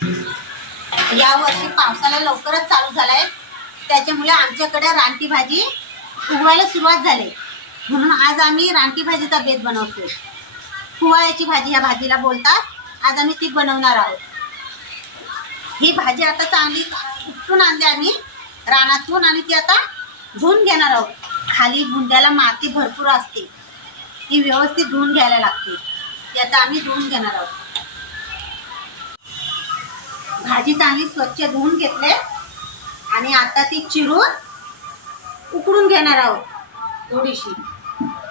या वर्षी पावसाला लवकरच चालू झालाय, त्याच्यामुळे आमच्याकडे रानटी भाजी उगवायला सुरुवात झाली. म्हणून आज आम्ही रानटी भाजीचा बेत बनवतोय. कुवाळ्याची भाजी या भाजीला बोलतात. आज आम्ही ती बनवणार आहोत. ही भाजी आता चांगली उपटून आणली आम्ही रानातून आणि ती आता धुवून घेणार आहोत. खाली बुंद्याला माती भरपूर असते, ती व्यवस्थित धुवून घ्यायला लागते. ती आता आम्ही धुवून घेणार आहोत. भाजी चांगली स्वच्छ धुवून घेतले आणि आता ती चिरून उकडून घेणार आहोत थोडीशी.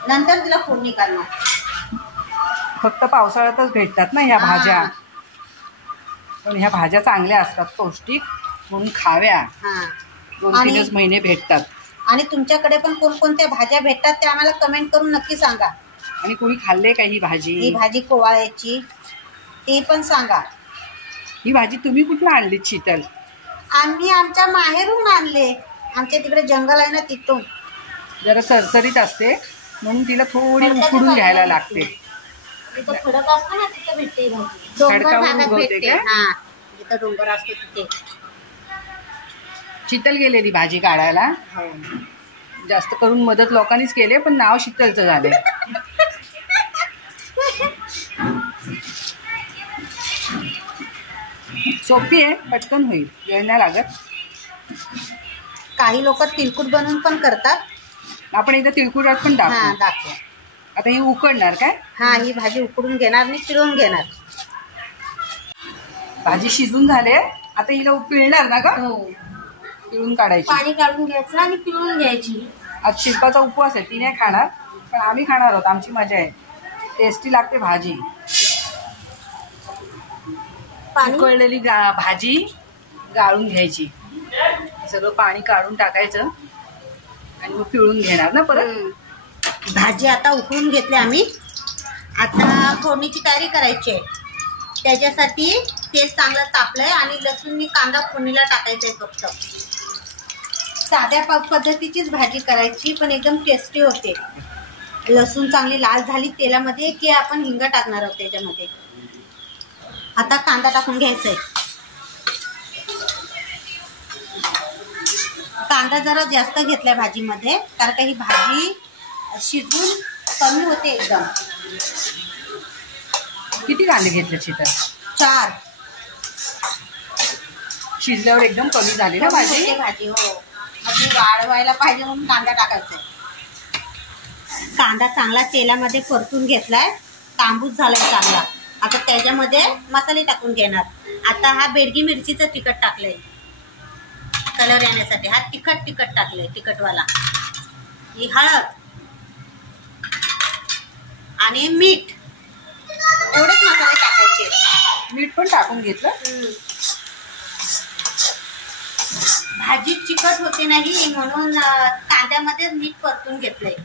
नंतर तिला फोडणी करणार. फक्त पावसाळ्यातच भेटतात ना ह्या भाज्या, पण ह्या भाज्या चांगल्या असतात, पौष्टिक, म्हणून खाव्या. 2-3 महिने भेटतात. आणि तुमच्याकडे पण कोणकोणत्या भाज्या भेटतात ते आम्हाला कमेंट करून नक्की सांगा. आणि कोणी खाल्ले का ही भाजी कोवाळ्याची ते पण सांगा. ही भाजी तुम्ही कुठून आणली शीतल? आम्ही आमच्या माहेरून आणले. आमच्या तिकडे जंगल आहे ना, तिथून. जरा सरसरीत असते म्हणून तिला थोडी उकडून घ्यायला लागते. खडक असतो ना तिथे भेटते भाजी. डोंगर भागात भेटते. हा, जिथं डोंगर असतो तिथे. शीतल गेलेली भाजी काढायला. जास्त करून मदत लोकांनीच केले, पण नाव शीतलचं झाले. सोपी आहे, पटकन होईल, वेळ नाही लागत. काही लोक तिळकुट बनवून पण करतात. आपण एकदा तिळकुटात पण दाखवू. आता ही उकडणार काय? हा, ही भाजी उकडून घेणार आणि पिळून घेणार. भाजी शिजून झाले, आता हिला पिळणार ना ग? पिळून काढायची, पाणी काढून घ्यायचं आणि पिळून घ्यायची. आज शिल्पाचा उपवास आहे, ती नाही खाणार, पण आम्ही खाणार आहोत. आमची मजा आहे. टेस्टी लागते भाजी. उकळलेली भाजी गाळून घ्यायची, सगळं पाणी काढून टाकायचं आणि मग पिळून घेणार ना परत. भाजी आता उकळून घेतली आम्ही. आता फोडणीची तयारी करायची आहे. त्याच्यासाठी तेल चांगलं तापलंय आणि लसूण कांदा फोडणीला टाकायचा आहे. फक्त साध्या पद्धतीचीच भाजी करायची, पण एकदम टेस्टी होते. लसूण चांगली लाल झाली तेलामध्ये की आपण हिंग टाकणार आहोत त्याच्यामध्ये. आता कांदा टाकून घ्यायचा आहे. कांदा जरा जास्त घेतलाय भाजीमध्ये, कारण का ही भाजी शिजून कमी होते एकदम. किती कांदे घेतले शीतल? 4. शिजल्यावर एकदम कमी झाली ना भाजी. हो, मग ती वाढवायला पाहिजे म्हणून कांदा टाकायचा आहे. कांदा चांगला तेलामध्ये परतून घेतलाय, तांबूस झालाय चांगला. आता त्याच्यामध्ये मसाले टाकून घेणार. आता हा बेडगी मिरचीचं तिखट टाकलंय कलर येण्यासाठी. हा तिखट टाकलंय, तिखटवाला. ही हळद आणि मीठ, एवढेच मसाले टाकायचे. मीठ पण टाकून घेतलं. भाजी चिकट होते नाही म्हणून कांद्यामध्ये मीठ परतून घेतलंय.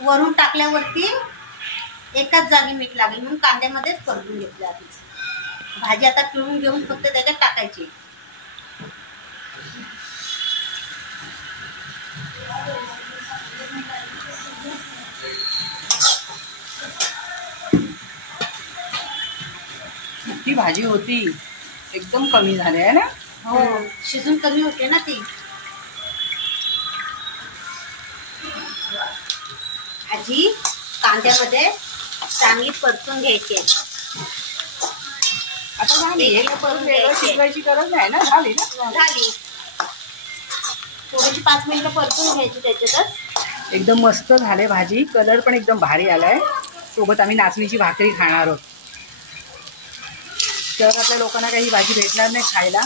वरून टाकल्यावरती एकाच जागी मीठ लागेल म्हणून कांद्यामध्येच परतून घेतलं आधीच. भाजी आता पिळून घेऊन फक्त त्याच्यात टाकायची. ती भाजी होती एकदम कमी झाली आहे ना. हो, शिजून कमी होते ना ती भाजी. कांद्यामध्ये चांगली परतून घ्यायची. आता झाली, शिजवायची गरज नाही ना. झाली ना, झाली. थोडीशी 5 मिनिटं परतून घ्यायची त्याच्यातच. एकदम मस्त झाले भाजी. कलर पण एकदम भारी आलाय. सोबत आम्ही नाचणीची भाकरी खाणार आहोत. शहरातल्या लोकांना काही भाजी भेटणार नाही खायला,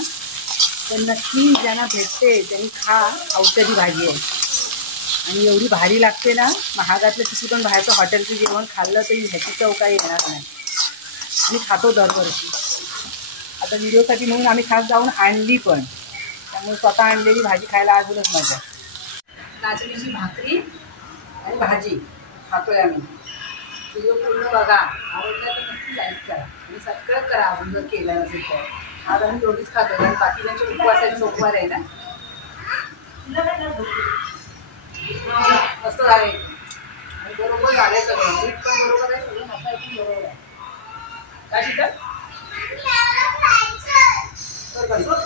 पण नक्की ज्यांना भेटते त्यांनी खा. औषधी भाजी आहे आणि एवढी भारी लागते ना. महागातलं किती पण बाहेरचं हॉटेलचं जेवण खाल्लं तरी ह्याची चव काही येणार नाही. आणि खातो दरवर्षी. आता व्हिडिओसाठी म्हणून आम्ही खास जाऊन आणली पण, त्यामुळे स्वतः आणलेली भाजी खायला अजूनच मजा. नाचणीची भाकरी आणि भाजी खातोय आम्ही. व्हिडिओ पूर्ण बघा. आवडला तर नक्की लाईक करा आणि सबस्क्राईब करा अजून जर केलं नसेल तर. आज आम्ही दोघीच खातोय, कारण बाकीच्यांचे उपवासाचे सोमवार आहे ना. मस्त झाले आणि बरोबर झाले सगळं. मीठ पण बरोबर आहे, सगळं मसाला पण बरोबर आहे. काय शिकत खाली